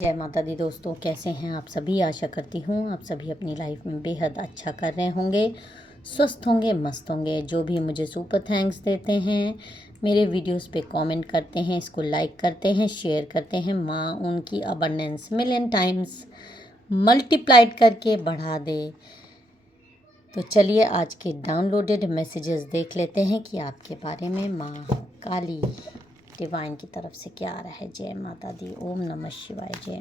जय माता दी दोस्तों, कैसे हैं आप सभी। आशा करती हूँ आप सभी अपनी लाइफ में बेहद अच्छा कर रहे होंगे, स्वस्थ होंगे, मस्त होंगे। जो भी मुझे सुपर थैंक्स देते हैं, मेरे वीडियोस पे कमेंट करते हैं, इसको लाइक करते हैं, शेयर करते हैं, माँ उनकी अबंडेंस मिलियन टाइम्स मल्टीप्लाइड करके बढ़ा दे। तो चलिए आज के डाउनलोडेड मैसेजेस देख लेते हैं कि आपके बारे में माँ काली डिवाइन की तरफ से क्या आ रहा है। जय माता दी, ओम नमः शिवाय, जय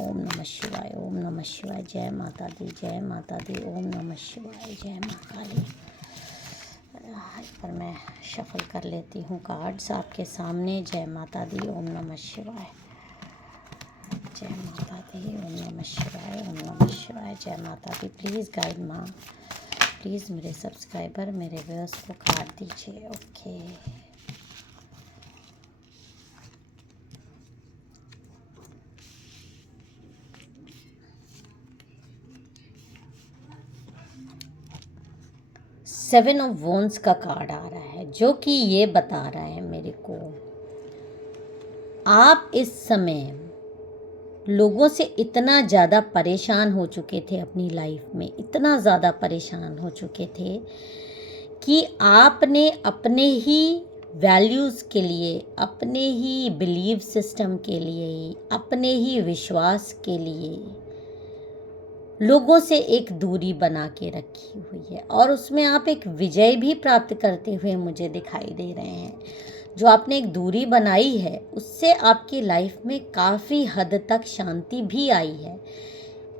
ओम नमः शिवाय, ओम नमः शिवाय, जय माता दी, जय माता दी, ओम नमः शिवाय, जय माँ काली। पर मैं शफल कर लेती हूँ कार्ड्स आपके सामने। जय माता दी, ओम नमः शिवाय, जय माता दी, ओम नमः शिवाय, ओम नमः शिवाय, जय माता दी। प्लीज़ गाइड माँ, प्लीज़ मेरे सब्सक्राइबर, मेरे व्यूअर्स को कार्ड दीजिए। ओके, सेवन ऑफ वॉन्ड्स का कार्ड आ रहा है, जो कि ये बता रहा है मेरे को, आप इस समय लोगों से इतना ज़्यादा परेशान हो चुके थे, अपनी लाइफ में इतना ज़्यादा परेशान हो चुके थे कि आपने अपने ही वैल्यूज़ के लिए, अपने ही बिलीव सिस्टम के लिए, अपने ही विश्वास के लिए लोगों से एक दूरी बना के रखी हुई है, और उसमें आप एक विजय भी प्राप्त करते हुए मुझे दिखाई दे रहे हैं। जो आपने एक दूरी बनाई है, उससे आपकी लाइफ में काफ़ी हद तक शांति भी आई है,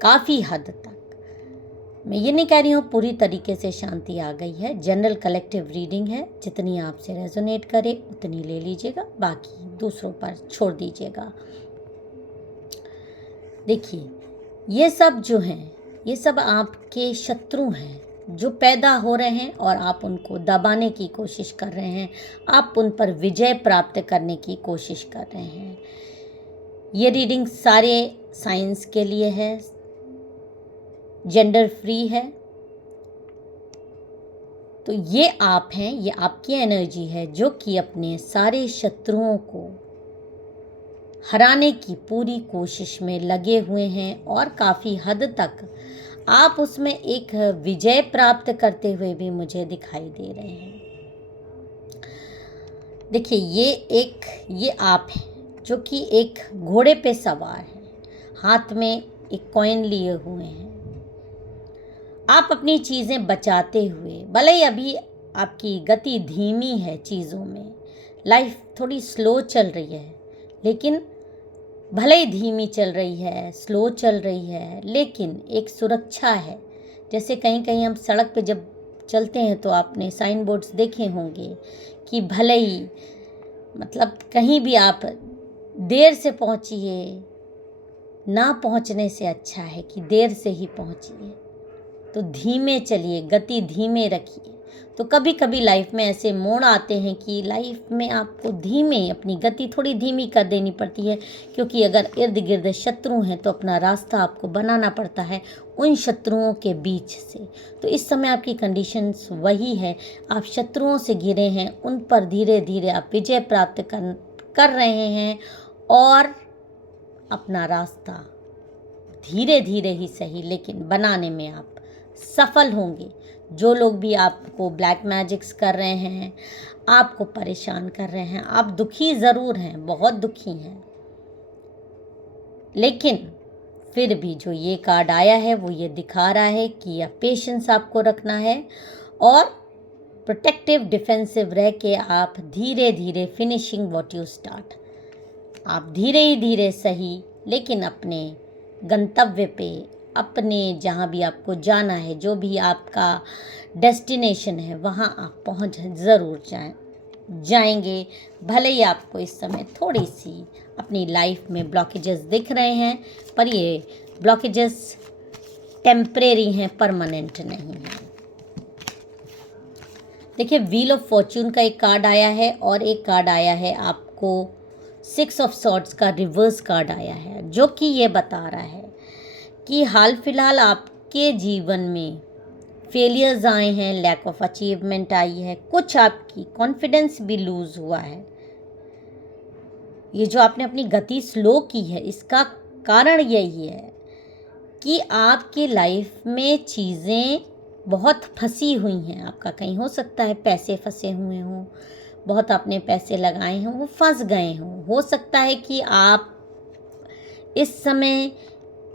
काफ़ी हद तक। मैं ये नहीं कह रही हूँ पूरी तरीके से शांति आ गई है। जनरल कलेक्टिव रीडिंग है, जितनी आपसे रेजोनेट करे उतनी ले लीजिएगा, बाकी दूसरों पर छोड़ दीजिएगा। देखिए, ये सब जो हैं, ये सब आपके शत्रु हैं जो पैदा हो रहे हैं, और आप उनको दबाने की कोशिश कर रहे हैं, आप उन पर विजय प्राप्त करने की कोशिश कर रहे हैं। ये रीडिंग सारे साइंस के लिए है, जेंडर फ्री है। तो ये आप हैं, ये आपकी एनर्जी है जो कि अपने सारे शत्रुओं को हराने की पूरी कोशिश में लगे हुए हैं, और काफ़ी हद तक आप उसमें एक विजय प्राप्त करते हुए भी मुझे दिखाई दे रहे हैं। देखिए, ये आप हैं जो कि एक घोड़े पे सवार हैं, हाथ में एक कॉइन लिए हुए हैं। आप अपनी चीज़ें बचाते हुए, भले ही अभी आपकी गति धीमी है, चीज़ों में लाइफ थोड़ी स्लो चल रही है, लेकिन भले ही धीमी चल रही है, स्लो चल रही है, लेकिन एक सुरक्षा है। जैसे कहीं कहीं हम सड़क पे जब चलते हैं तो आपने साइन बोर्ड्स देखे होंगे कि भले ही मतलब कहीं भी आप देर से पहुंचिए, ना पहुंचने से अच्छा है कि देर से ही पहुंचिए। तो धीमे चलिए, गति धीमे रखिए। तो कभी कभी लाइफ में ऐसे मोड़ आते हैं कि लाइफ में आपको धीमे, अपनी गति थोड़ी धीमी कर देनी पड़ती है, क्योंकि अगर इर्द गिर्द शत्रु हैं तो अपना रास्ता आपको बनाना पड़ता है उन शत्रुओं के बीच से। तो इस समय आपकी कंडीशंस वही है, आप शत्रुओं से घिरे हैं, उन पर धीरे धीरे आप विजय प्राप्त कर रहे हैं, और अपना रास्ता धीरे धीरे ही सही, लेकिन बनाने में आप सफल होंगे। जो लोग भी आपको ब्लैक मैजिक्स कर रहे हैं, आपको परेशान कर रहे हैं, आप दुखी ज़रूर हैं, बहुत दुखी हैं, लेकिन फिर भी जो ये कार्ड आया है वो ये दिखा रहा है कि यह पेशेंस आपको रखना है, और प्रोटेक्टिव डिफेंसिव रह के आप धीरे धीरे फिनिशिंग व्हाट यू स्टार्ट, आप धीरे ही धीरे सही, लेकिन अपने गंतव्य पे, अपने जहाँ भी आपको जाना है, जो भी आपका डेस्टिनेशन है, वहाँ आप पहुँच ज़रूर जाएंगे। भले ही आपको इस समय थोड़ी सी अपनी लाइफ में ब्लॉकेजेस दिख रहे हैं, पर ये ब्लॉकेजेस टेम्परेरी हैं, परमानेंट नहीं हैं। देखिए, व्हील ऑफ फॉर्च्यून का एक कार्ड आया है, और एक कार्ड आया है आपको सिक्स ऑफ सॉर्ड्स का रिवर्स कार्ड आया है, जो कि ये बता रहा है कि हाल फिलहाल आपके जीवन में फेलियर्स आए हैं, लैक ऑफ अचीवमेंट आई है, कुछ आपकी कॉन्फिडेंस भी लूज़ हुआ है, ये जो आपने अपनी गति स्लो की है, इसका कारण यही है कि आपकी लाइफ में चीज़ें बहुत फंसी हुई हैं। आपका कहीं हो सकता है पैसे फंसे हुए हों, बहुत आपने पैसे लगाए हों, वो फंस गए हों। हो सकता है कि आप इस समय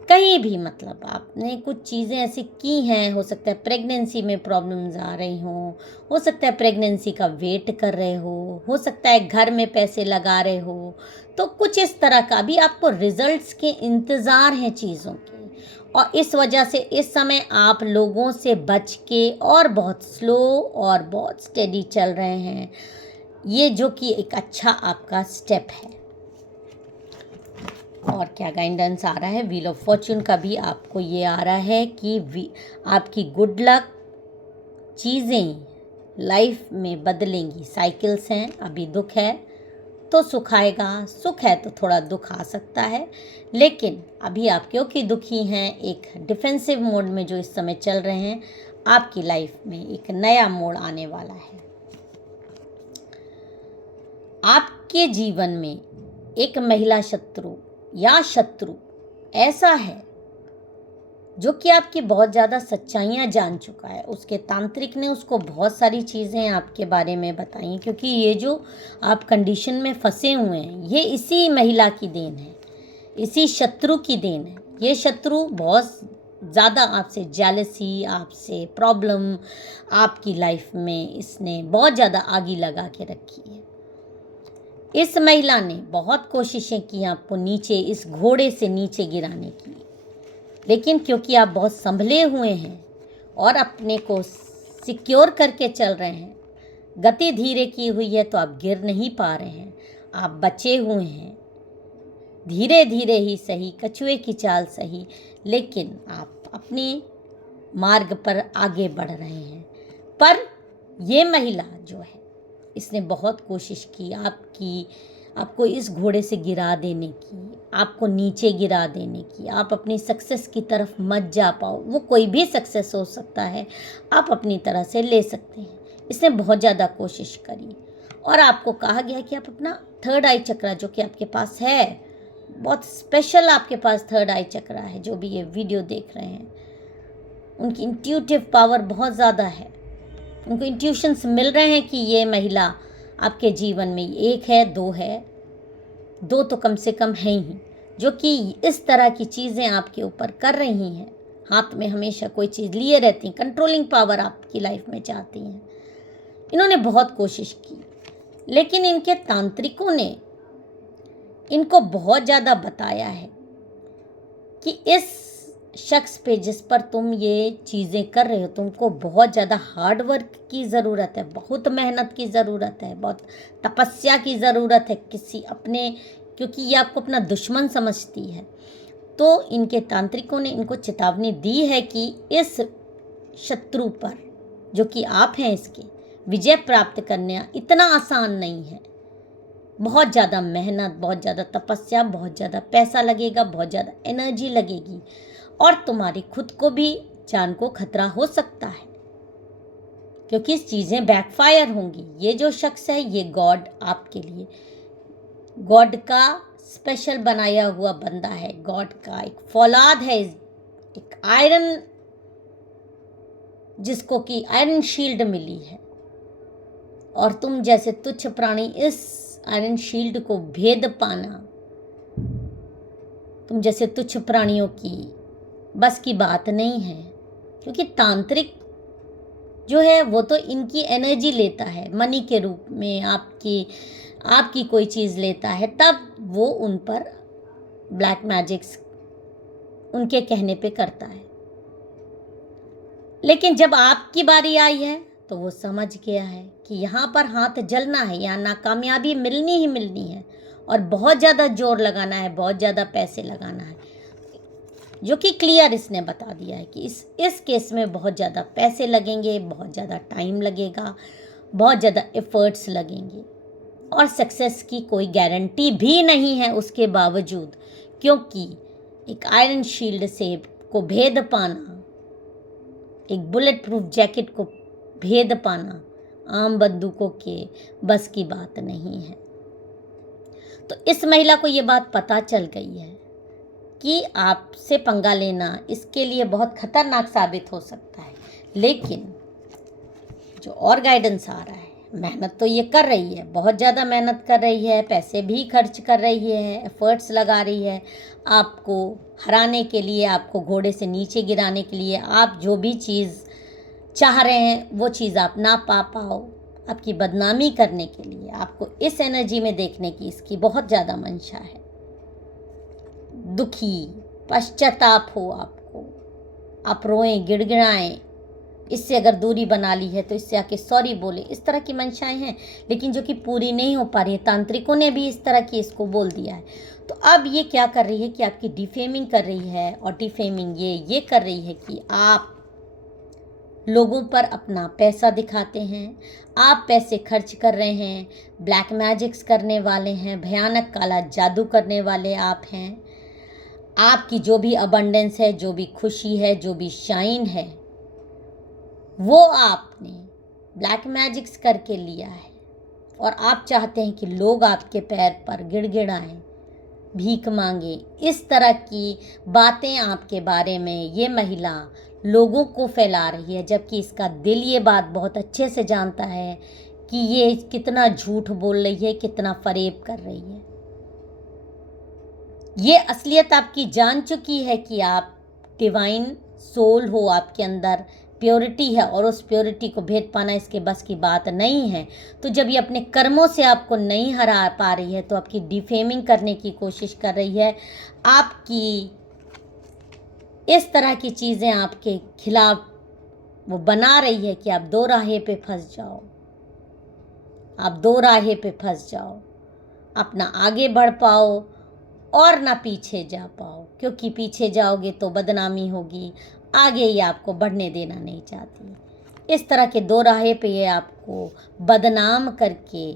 कहीं भी, मतलब आपने कुछ चीज़ें ऐसी की हैं, हो सकता है प्रेगनेंसी में प्रॉब्लम्स आ रही हो सकता है प्रेगनेंसी का वेट कर रहे हो सकता है घर में पैसे लगा रहे हो, तो कुछ इस तरह का भी आपको रिजल्ट्स के इंतज़ार हैं चीज़ों के, और इस वजह से इस समय आप लोगों से बच के और बहुत स्लो और बहुत स्टेडी चल रहे हैं, ये जो कि एक अच्छा आपका स्टेप है। और क्या गाइडेंस आ रहा है, व्हील ऑफ फॉर्च्यून का भी आपको ये आ रहा है कि आपकी गुड लक चीज़ें लाइफ में बदलेंगी। साइकिल्स हैं, अभी दुख है तो सुख आएगा, सुख है तो थोड़ा दुख आ सकता है, लेकिन अभी आप क्योंकि दुखी हैं, एक डिफेंसिव मोड में जो इस समय चल रहे हैं, आपकी लाइफ में एक नया मोड़ आने वाला है। आपके जीवन में एक महिला शत्रु या शत्रु ऐसा है जो कि आपकी बहुत ज़्यादा सच्चाइयाँ जान चुका है। उसके तांत्रिक ने उसको बहुत सारी चीज़ें आपके बारे में बताई, क्योंकि ये जो आप कंडीशन में फंसे हुए हैं, ये इसी महिला की देन है, इसी शत्रु की देन है। ये शत्रु बहुत ज़्यादा आपसे जेलसी, आपसे प्रॉब्लम, आपकी लाइफ में इसने बहुत ज़्यादा आगी लगा के रखी है। इस महिला ने बहुत कोशिशें की आपको नीचे, इस घोड़े से नीचे गिराने की, लेकिन क्योंकि आप बहुत संभले हुए हैं और अपने को सिक्योर करके चल रहे हैं, गति धीरे की हुई है, तो आप गिर नहीं पा रहे हैं, आप बचे हुए हैं। धीरे धीरे ही सही, कछुए की चाल सही, लेकिन आप अपने मार्ग पर आगे बढ़ रहे हैं। पर ये महिला जो है, इसने बहुत कोशिश की आपको इस घोड़े से गिरा देने की, आपको नीचे गिरा देने की, आप अपनी सक्सेस की तरफ मत जा पाओ। वो कोई भी सक्सेस हो सकता है, आप अपनी तरह से ले सकते हैं। इसने बहुत ज़्यादा कोशिश करी और आपको कहा गया कि आप अपना थर्ड आई चक्रा जो कि आपके पास है, बहुत स्पेशल आपके पास थर्ड आई चक्रा है, जो भी ये वीडियो देख रहे हैं, उनकी इंट्यूटिव पावर बहुत ज़्यादा है। उनको इंट्यूशंस मिल रहे हैं कि ये महिला आपके जीवन में एक है, दो है, दो तो कम से कम है ही, जो कि इस तरह की चीज़ें आपके ऊपर कर रही हैं। हाथ में हमेशा कोई चीज़ लिए रहती हैं, कंट्रोलिंग पावर आपकी लाइफ में चाहती हैं। इन्होंने बहुत कोशिश की, लेकिन इनके तांत्रिकों ने इनको बहुत ज़्यादा बताया है कि इस शख्स पे जिस पर तुम ये चीज़ें कर रहे हो, तुमको बहुत ज़्यादा हार्ड वर्क की ज़रूरत है, बहुत मेहनत की ज़रूरत है, बहुत तपस्या की ज़रूरत है किसी अपने, क्योंकि ये आपको अपना दुश्मन समझती है। तो इनके तांत्रिकों ने इनको चेतावनी दी है कि इस शत्रु पर जो कि आप हैं, इसके विजय प्राप्त करना इतना आसान नहीं है। बहुत ज़्यादा मेहनत, बहुत ज़्यादा तपस्या, बहुत ज़्यादा पैसा लगेगा, बहुत ज़्यादा एनर्जी लगेगी, और तुम्हारी खुद को भी जान को खतरा हो सकता है, क्योंकि चीज़ें बैकफायर होंगी। ये जो शख्स है, ये गॉड आपके लिए, गॉड का स्पेशल बनाया हुआ बंदा है, गॉड का एक फौलाद है, एक आयरन, जिसको कि आयरन शील्ड मिली है, और तुम जैसे तुच्छ प्राणी इस आयरन शील्ड को भेद पाना, तुम जैसे तुच्छ प्राणियों की बस की बात नहीं है। क्योंकि तांत्रिक जो है वो तो इनकी एनर्जी लेता है, मनी के रूप में आपकी कोई चीज़ लेता है, तब वो उन पर ब्लैक मैजिक्स उनके कहने पे करता है। लेकिन जब आपकी बारी आई है तो वो समझ गया है कि यहाँ पर हाथ जलना है, यहाँ नाकामयाबी मिलनी ही मिलनी है, और बहुत ज़्यादा जोर लगाना है, बहुत ज़्यादा पैसे लगाना है, जो कि क्लियर इसने बता दिया है कि इस केस में बहुत ज़्यादा पैसे लगेंगे, बहुत ज़्यादा टाइम लगेगा, बहुत ज़्यादा एफर्ट्स लगेंगे, और सक्सेस की कोई गारंटी भी नहीं है उसके बावजूद, क्योंकि एक आयरन शील्ड से को भेद पाना, एक बुलेट प्रूफ जैकेट को भेद पाना आम बंदूकों के बस की बात नहीं है। तो इस महिला को ये बात पता चल गई है कि आपसे पंगा लेना इसके लिए बहुत खतरनाक साबित हो सकता है। लेकिन जो और गाइडेंस आ रहा है, मेहनत तो ये कर रही है, बहुत ज़्यादा मेहनत कर रही है, पैसे भी खर्च कर रही है, एफर्ट्स लगा रही है आपको हराने के लिए, आपको घोड़े से नीचे गिराने के लिए। आप जो भी चीज़ चाह रहे हैं वो चीज़ आप ना पा पाओ, आपकी बदनामी करने के लिए, आपको इस एनर्जी में देखने की इसकी बहुत ज़्यादा मंशा है। दुखी, पश्चाताप हो आपको, आप रोएं, गिड़गिड़ाएं, इससे अगर दूरी बना ली है तो इससे आके सॉरी बोले, इस तरह की मंशाएं हैं, लेकिन जो कि पूरी नहीं हो पा रही है। तांत्रिकों ने भी इस तरह की इसको बोल दिया है। तो अब ये क्या कर रही है कि आपकी डिफेमिंग कर रही है, और डिफेमिंग ये कर रही है कि आप लोगों पर अपना पैसा दिखाते हैं, आप पैसे खर्च कर रहे हैं, ब्लैक मैजिक्स करने वाले हैं, भयानक काला जादू करने वाले आप हैं। आपकी जो भी अबंडेंस है, जो भी खुशी है, जो भी शाइन है, वो आपने ब्लैक मैजिक्स करके लिया है। और आप चाहते हैं कि लोग आपके पैर पर गिड़गिड़ाएं, भीख मांगे। इस तरह की बातें आपके बारे में ये महिला लोगों को फैला रही है, जबकि इसका दिल ये बात बहुत अच्छे से जानता है कि ये कितना झूठ बोल रही है, कितना फरेब कर रही है। ये असलियत आपकी जान चुकी है कि आप डिवाइन सोल हो, आपके अंदर प्योरिटी है, और उस प्योरिटी को भेद पाना इसके बस की बात नहीं है। तो जब ये अपने कर्मों से आपको नहीं हरा पा रही है तो आपकी डिफेमिंग करने की कोशिश कर रही है, आपकी इस तरह की चीज़ें आपके खिलाफ वो बना रही है कि आप दो राहे पे फंस जाओ, आप दो राहे पे फंस जाओ, आप ना आगे बढ़ पाओ और ना पीछे जा पाओ, क्योंकि पीछे जाओगे तो बदनामी होगी, आगे ये आपको बढ़ने देना नहीं चाहती। इस तरह के दो राहे पे ये आपको बदनाम करके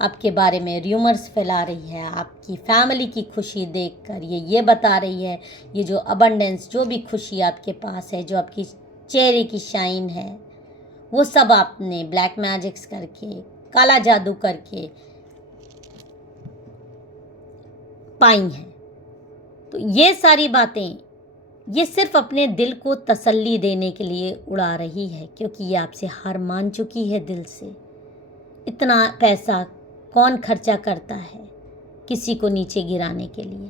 आपके बारे में र्यूमर्स फैला रही है। आपकी फैमिली की खुशी देखकर ये बता रही है, ये जो अबंडेंस, जो भी खुशी आपके पास है, जो आपकी चेहरे की शाइन है, वो सब आपने ब्लैक मैजिक्स करके, काला जादू करके पाई हैं। तो ये सारी बातें ये सिर्फ अपने दिल को तसल्ली देने के लिए उड़ा रही है, क्योंकि ये आपसे हार मान चुकी है दिल से। इतना पैसा कौन खर्चा करता है किसी को नीचे गिराने के लिए,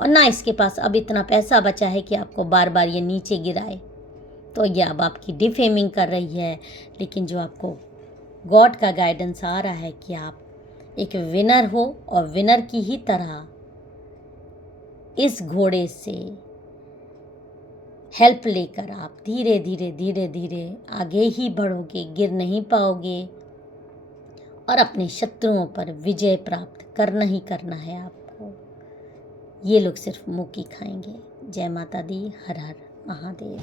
और ना इसके पास अब इतना पैसा बचा है कि आपको बार बार ये नीचे गिराए। तो ये अब आपकी डिफेमिंग कर रही है। लेकिन जो आपको गॉड का गाइडेंस आ रहा है कि आप एक विनर हो, और विनर की ही तरह इस घोड़े से हेल्प लेकर आप धीरे धीरे धीरे धीरे आगे ही बढ़ोगे, गिर नहीं पाओगे, और अपने शत्रुओं पर विजय प्राप्त करना ही करना है आपको। ये लोग सिर्फ मुक्की खाएंगे। जय माता दी, हर हर महादेव।